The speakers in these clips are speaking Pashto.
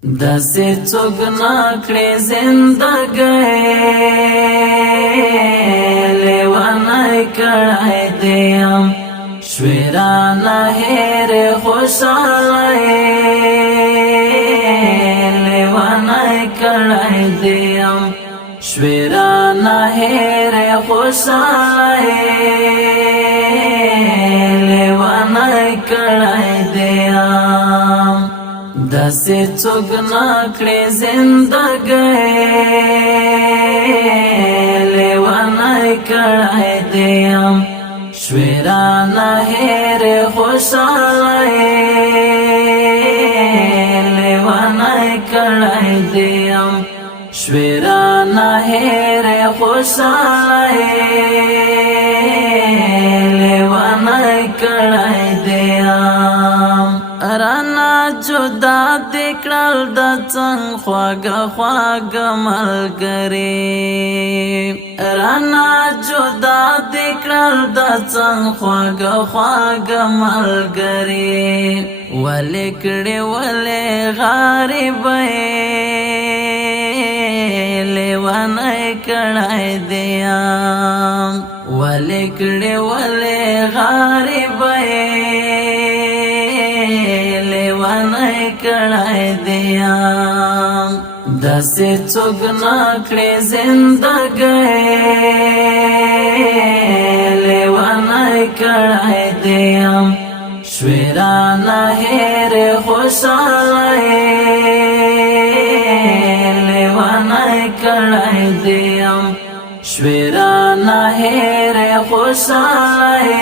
داسې څوک نکړې زندګۍ لیونی کړی دیم شوې رانه هېرې خوشحالۍ لیونی کړی دیم شوې رانه هېرې خوشحالۍ لیونی کړی دیم داسې څوک نکړې زندګۍ لیونی کړی دیم شوې رانه هېرې خوشحالۍ لیونی کړی دیم شوې رانه هېرې خوشحالۍ لیونی کړی دیم رانا جدا دکړل د څنګ خواږه خواږه ملګري رانا جدا دکړل د څنګ خواږه خواږه ملګري ولې کړې ولې غریبۍ لیونی کړی دیم ولې کړې ولې غریبۍ لیونی کړی دیم داسې څوک نکړې زندګۍ لیونی کړی دیم شوې رانه هېرې خوشحالۍ لیونی کړی دیم شوې رانه هېرې خوشحالۍ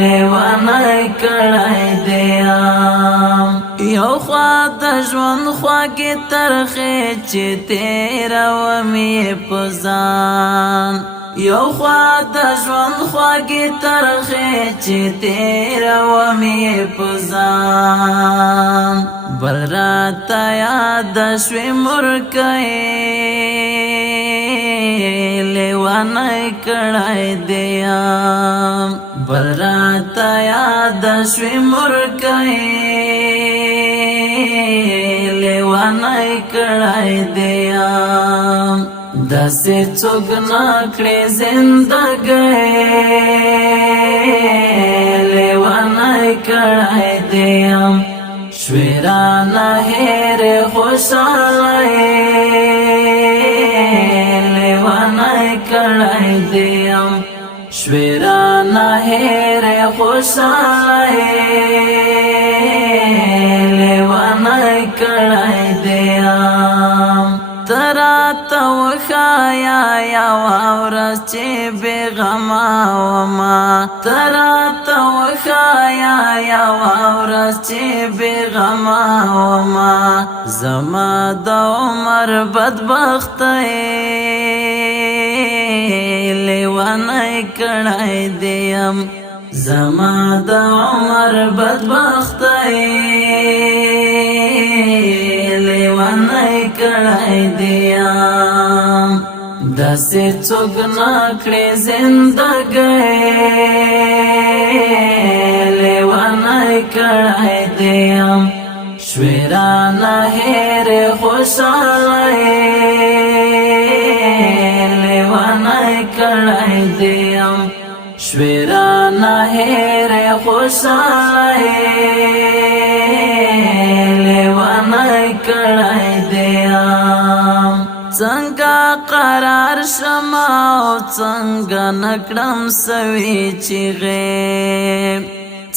لیونی کړی دیم یو خوا د ژوند خواږې ترخې چې تېرومې په ځان یو خوا د ژوند خواږې ترخې چې تېرومې په ځان بل راته یاده شوې مورکۍ لیونی کړی دیم بل راته یاده شوې مورکۍ لیونی کړی دیم داسې څوک نکړې زندګۍ لیونی کړی دیم شوې رانه هېرې خوشحالۍ لیونی کړی دیم شوې رانه هېرې خوشحالۍ لیونی کړی دیم ته راته وښایه یوه ورځ چې بېغمه ومه ته راته وښایه یوه ورځ چې بېغمه ومه زما د عمر بدبختۍ لیونی کړی دیم زما د عمر بدبختۍ لیونی کړی دیم داسې څوک نکړې زندګۍ لیونی کړی دیم شوې رانه هېرې خوشحالۍ لیونی کړی دیم شوې رانه هېرې خوشحالۍ لیونی کړی دیم څنګه قرار شم او څنګه نکړم سوي چیغې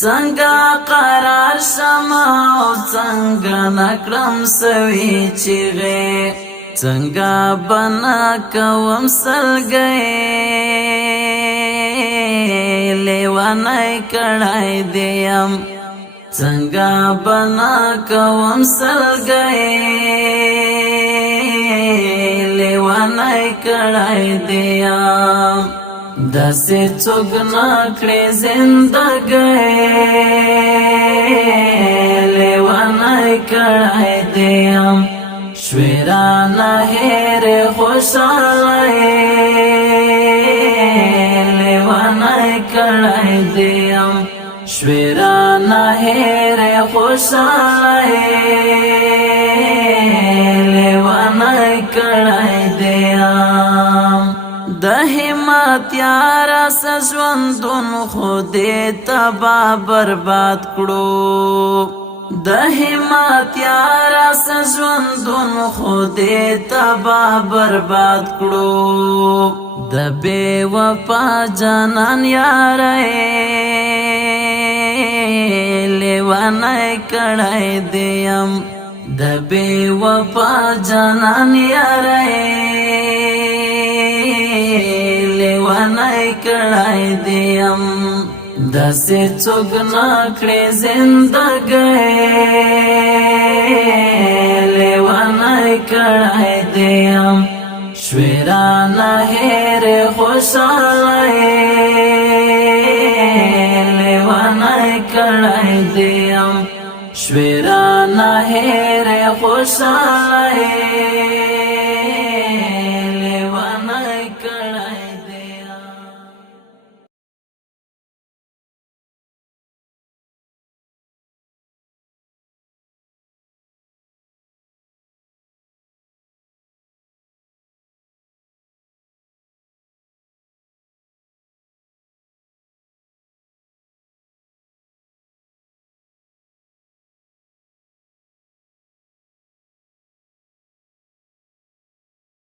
څنګه قرار شم او څنګه نکړم سوي چیغې څنګه بنا کوم سلګۍ لیونی کړی دیم څنګه بنا کوم سلګۍ لیونی کړی دیم داسې څوک نکړې زندګۍ لیونی کړی دیم شوې رانه هېرې خوشحالۍ لیونی کړی دیم شوی رانه هېرې خوشحالۍ تیارا سژوندون خو دې تبا برباد کړو د همت یارا سژوندون خو دې تبا برباد کړو د بے وفا جانان یاره لیوانای کړای دیم د بے وفا جانان یاره لیوانای کړای دیم داسې څوک نکړې زندګۍ لیوانای کړای دیم شویرانه هېر خوشحالۍ لیوانای کړای دیم شویرانه هېر خوشحالۍ